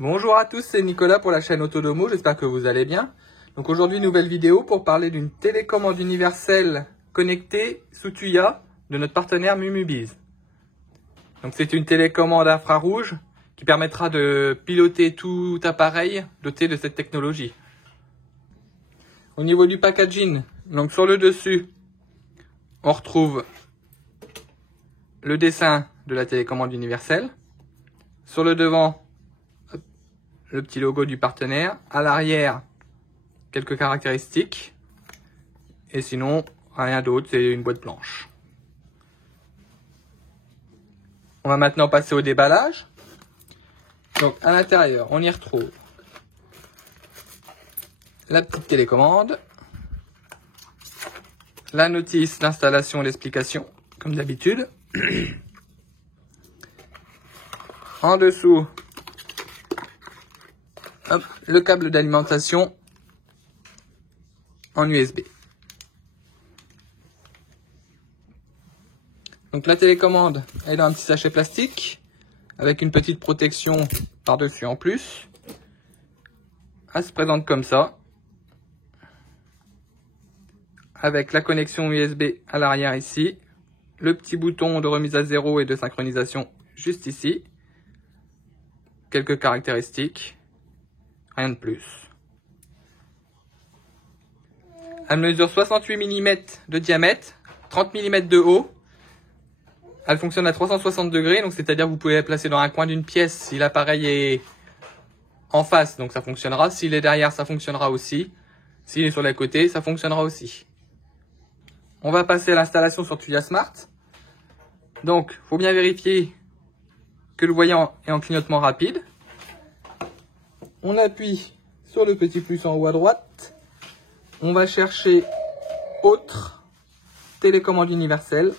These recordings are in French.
Bonjour à tous, c'est Nicolas pour la chaîne Autodomo, j'espère que vous allez bien. Donc aujourd'hui, nouvelle vidéo pour parler d'une télécommande universelle connectée sous Tuya de notre partenaire Mumubiz. Donc c'est une télécommande infrarouge qui permettra de piloter tout appareil doté de cette technologie. Au niveau du packaging, donc sur le dessus, on retrouve le dessin de la télécommande universelle. Sur le devant, le petit logo du partenaire. À l'arrière, quelques caractéristiques. Et sinon, rien d'autre, c'est une boîte blanche. On va maintenant passer au déballage. Donc à l'intérieur, on y retrouve la petite télécommande, la notice d'installation et d'explication, comme d'habitude. En dessous, hop, le câble d'alimentation en USB. Donc la télécommande est dans un petit sachet plastique avec une petite protection par-dessus en plus. Elle se présente comme ça, avec la connexion USB à l'arrière ici, le petit bouton de remise à zéro et de synchronisation juste ici, quelques caractéristiques, rien de plus. Elle mesure 68 mm de diamètre, 30 mm de haut. Elle fonctionne à 360 degrés, donc c'est-à-dire que vous pouvez la placer dans un coin d'une pièce si l'appareil est en face, donc ça fonctionnera. S'il est derrière, ça fonctionnera aussi. S'il est sur les côtés, ça fonctionnera aussi. On va passer à l'installation sur Tuya Smart. Donc, il faut bien vérifier que le voyant est en clignotement rapide. On appuie sur le petit plus en haut à droite. On va chercher autre télécommande universelle.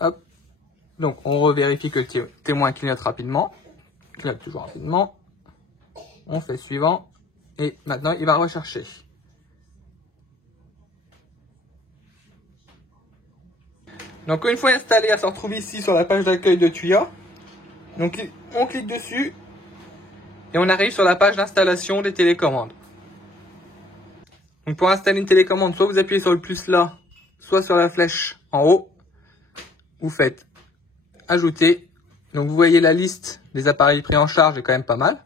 Hop. Donc on revérifie que le témoin clignote rapidement. Clignote toujours rapidement. On fait suivant. Et maintenant il va rechercher. Donc une fois installée, elle se retrouve ici sur la page d'accueil de Tuya. Donc on clique dessus. Et on arrive sur la page d'installation des télécommandes. Donc pour installer une télécommande, soit vous appuyez sur le plus là, soit sur la flèche en haut. Vous faites ajouter. Donc vous voyez la liste des appareils pris en charge est quand même pas mal.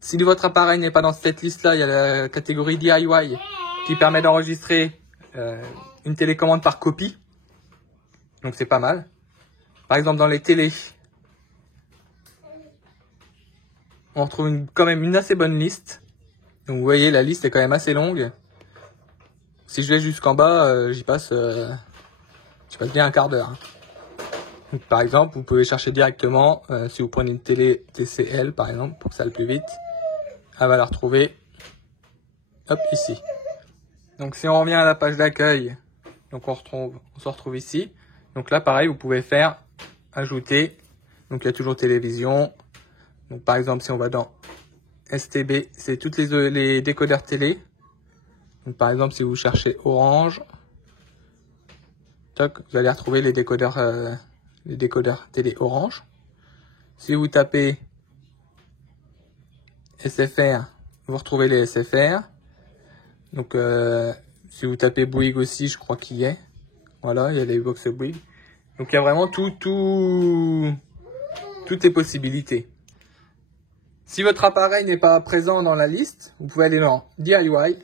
Si votre appareil n'est pas dans cette liste là, il y a la catégorie DIY qui permet d'enregistrer une télécommande par copie. Donc c'est pas mal. Par exemple dans les télés, on retrouve quand même une assez bonne liste. Donc vous voyez, la liste est quand même assez longue. Si je vais jusqu'en bas, j'y passe bien un quart d'heure. Donc, par exemple, vous pouvez chercher directement, si vous prenez une télé TCL par exemple, pour que ça aille plus vite, elle va la retrouver, hop, ici. Donc si on revient à la page d'accueil, donc on se retrouve ici. Donc là, pareil, vous pouvez faire ajouter. Donc il y a toujours télévision. Donc par exemple, si on va dans STB, c'est toutes les décodeurs télé. Donc par exemple, si vous cherchez Orange, toc, vous allez retrouver les décodeurs télé Orange. Si vous tapez SFR, vous retrouvez les SFR. Donc si vous tapez Bouygues aussi, je crois qu'il y est. Voilà, il y a les box Bouygues. Donc il y a vraiment toutes les possibilités. Si votre appareil n'est pas présent dans la liste, vous pouvez aller dans DIY.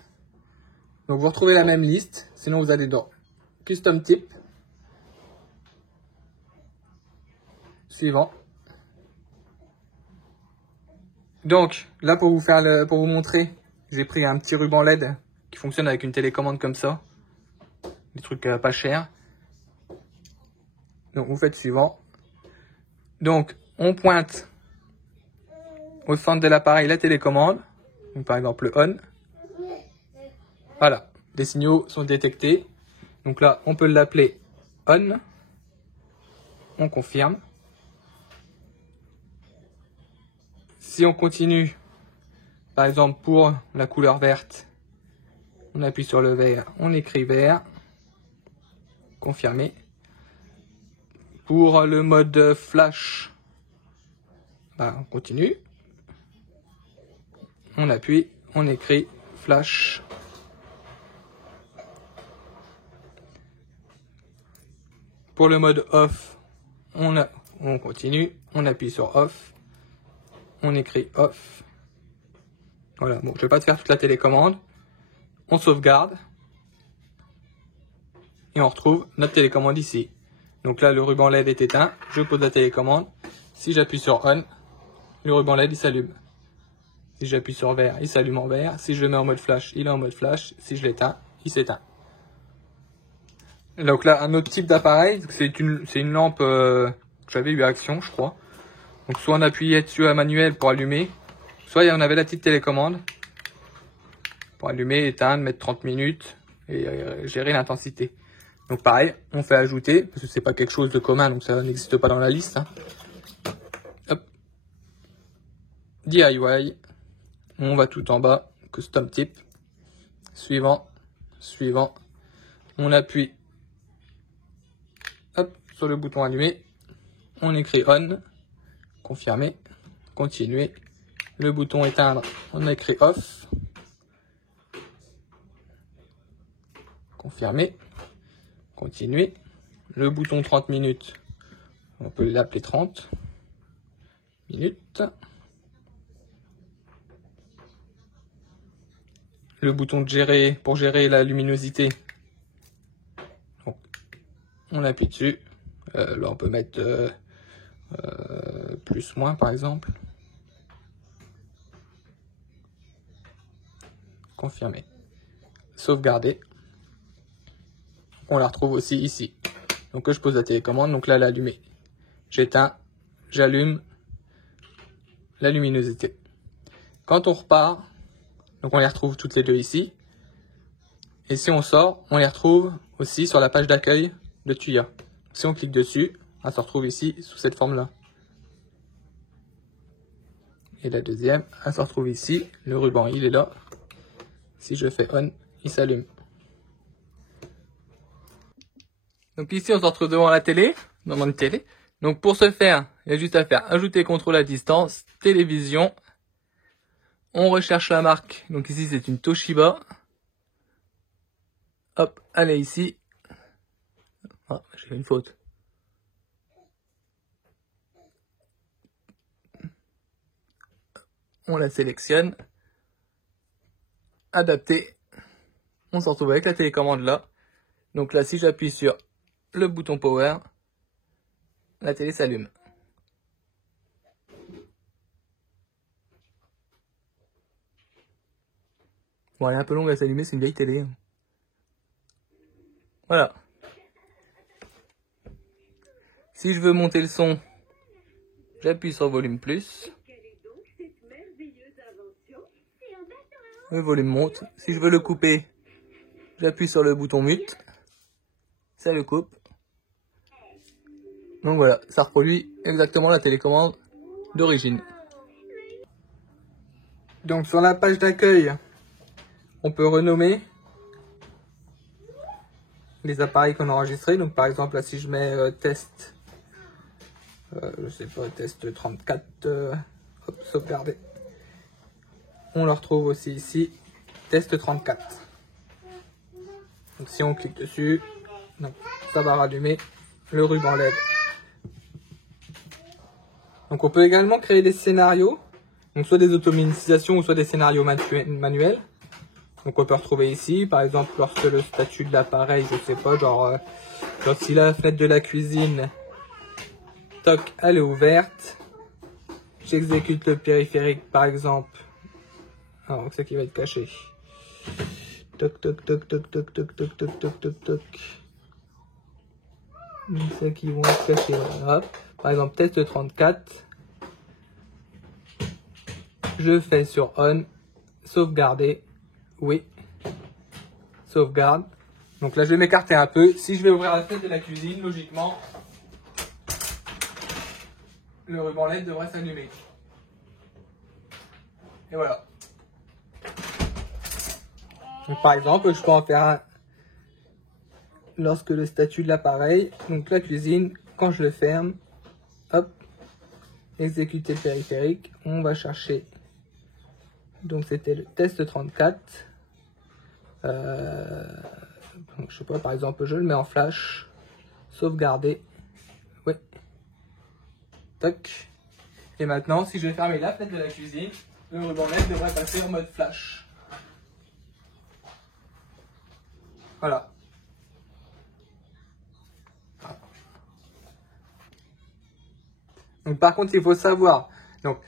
Donc vous retrouvez la même liste. Sinon vous allez dans Custom Type. Suivant. Donc là pour vous montrer, j'ai pris un petit ruban LED qui fonctionne avec une télécommande comme ça. Des trucs pas chers. Donc vous faites suivant. Donc on pointe au centre de l'appareil la télécommande. Donc par exemple le on. Voilà, les signaux sont détectés. Donc là on peut l'appeler on. On confirme. Si on continue, par exemple pour la couleur verte, on appuie sur le vert, on écrit vert, confirmer. Pour le mode flash, Là, on continue. On appuie, on écrit flash. Pour le mode off, on continue, on appuie sur off, on écrit off. Voilà, bon, je ne vais pas te faire toute la télécommande. On sauvegarde. Et on retrouve notre télécommande ici. Donc là, le ruban LED est éteint. Je pose la télécommande. Si j'appuie sur on, le ruban LED il s'allume. Si j'appuie sur vert, il s'allume en vert. Si je le mets en mode flash, il est en mode flash. Si je l'éteins, il s'éteint. Donc là, un autre type d'appareil, c'est une lampe que j'avais eu à Action, je crois. Donc soit on appuyait dessus à manuel pour allumer, soit on avait la petite télécommande pour allumer, éteindre, mettre 30 minutes et gérer l'intensité. Donc pareil, on fait ajouter, parce que c'est pas quelque chose de commun, donc ça n'existe pas dans la liste. Hein. Hop. DIY, on va tout en bas, custom type, suivant, suivant, on appuie hop, sur le bouton allumer, on écrit on, confirmer, continuer, le bouton éteindre, on écrit off, confirmer, continuer, le bouton 30 minutes, on peut l'appeler 30 minutes, le bouton de gérer pour gérer la luminosité, donc, on appuie dessus, là on peut mettre plus moins par exemple, confirmer, sauvegarder. On la retrouve aussi ici. Donc je pose la télécommande, donc là elle est allumée. J'éteins, j'allume la luminosité. Quand on repart, donc on les retrouve toutes les deux ici. Et si on sort, on les retrouve aussi sur la page d'accueil de Tuya. Si on clique dessus, elle se retrouve ici sous cette forme-là. Et la deuxième, elle se retrouve ici. Le ruban, il est là. Si je fais on, il s'allume. Donc ici, on se retrouve devant la télé, dans mon télé. Donc pour ce faire, il y a juste à faire ajouter contrôle à distance, télévision. On recherche la marque. Donc ici, c'est une Toshiba. Hop, elle est ici. Ah, j'ai fait une faute. On la sélectionne. Adapter. On se retrouve avec la télécommande là. Donc là, si j'appuie sur le bouton power, la télé s'allume. Bon, elle est un peu longue à s'allumer, c'est une vieille télé. Voilà. Si je veux monter le son, j'appuie sur volume plus. Le volume monte. Si je veux le couper, j'appuie sur le bouton mute. Ça le coupe. Donc voilà, ça reproduit exactement la télécommande d'origine. Donc sur la page d'accueil, on peut renommer les appareils qu'on a enregistrés. Donc par exemple là si je mets test, je sais pas, test 34, hop, sauvegarder. On le retrouve aussi ici, test 34. Donc si on clique dessus, donc, ça va rallumer le ruban LED. Donc on peut également créer des scénarios, donc soit des automatisations ou soit des scénarios manuels. Donc on peut retrouver ici, par exemple lorsque le statut de l'appareil, je sais pas, genre si la fenêtre de la cuisine, toc, elle est ouverte, j'exécute le périphérique par exemple, alors c'est ça qui va être caché. Toc toc toc toc toc toc toc toc toc toc toc. C'est ça qui vont être cachés. Hop. Par exemple test 34. Je fais sur on, sauvegarder, oui, sauvegarde. Donc là je vais m'écarter un peu. Si je vais ouvrir la fenêtre de la cuisine, logiquement, le ruban LED devrait s'allumer. Et voilà. Donc, par exemple, je peux en faire un lorsque le statut de l'appareil, donc la cuisine, quand je le ferme, hop, exécuter le périphérique. On va chercher. Donc c'était le test 34. Donc, je sais pas, par exemple, je le mets en flash. Sauvegarder. Ouais. Toc. Et maintenant, si je vais fermer la fenêtre de la cuisine, le ruban LED devrait passer en mode flash. Voilà. Donc par contre, il faut savoir, donc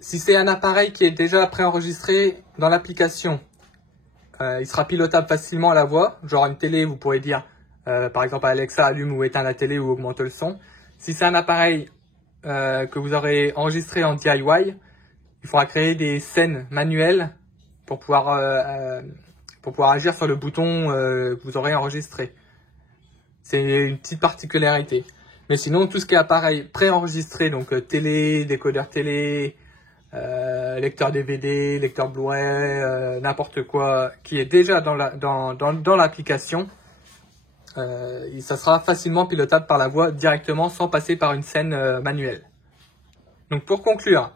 si c'est un appareil qui est déjà préenregistré dans l'application, il sera pilotable facilement à la voix. Genre une télé, vous pourrez dire, par exemple Alexa, allume ou éteins la télé ou augmente le son. Si c'est un appareil que vous aurez enregistré en DIY, il faudra créer des scènes manuelles pour pouvoir agir sur le bouton que vous aurez enregistré. C'est une petite particularité. Mais sinon, tout ce qui est appareil préenregistré, donc télé, décodeur télé, lecteur DVD, lecteur Blu-ray, n'importe quoi qui est déjà dans l'application, ça sera facilement pilotable par la voix directement sans passer par une scène manuelle. Donc pour conclure,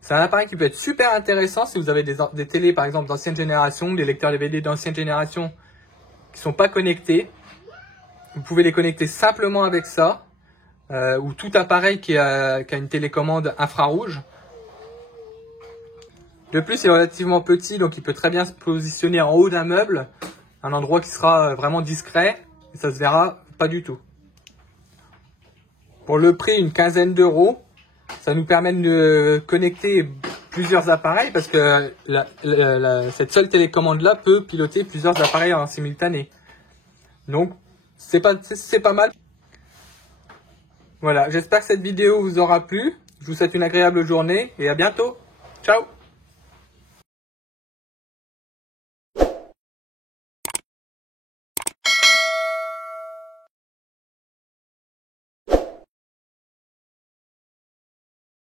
c'est un appareil qui peut être super intéressant si vous avez des télés par exemple d'ancienne génération, des lecteurs DVD d'ancienne génération qui ne sont pas connectés. Vous pouvez les connecter simplement avec ça, ou tout appareil qui a une télécommande infrarouge. De plus, il est relativement petit, donc il peut très bien se positionner en haut d'un meuble, un endroit qui sera vraiment discret, et ça se verra pas du tout. Pour le prix, une quinzaine d'euros, ça nous permet de connecter plusieurs appareils, parce que cette seule télécommande-là peut piloter plusieurs appareils en simultané. Donc, c'est pas mal. Voilà, j'espère que cette vidéo vous aura plu. Je vous souhaite une agréable journée et à bientôt. Ciao!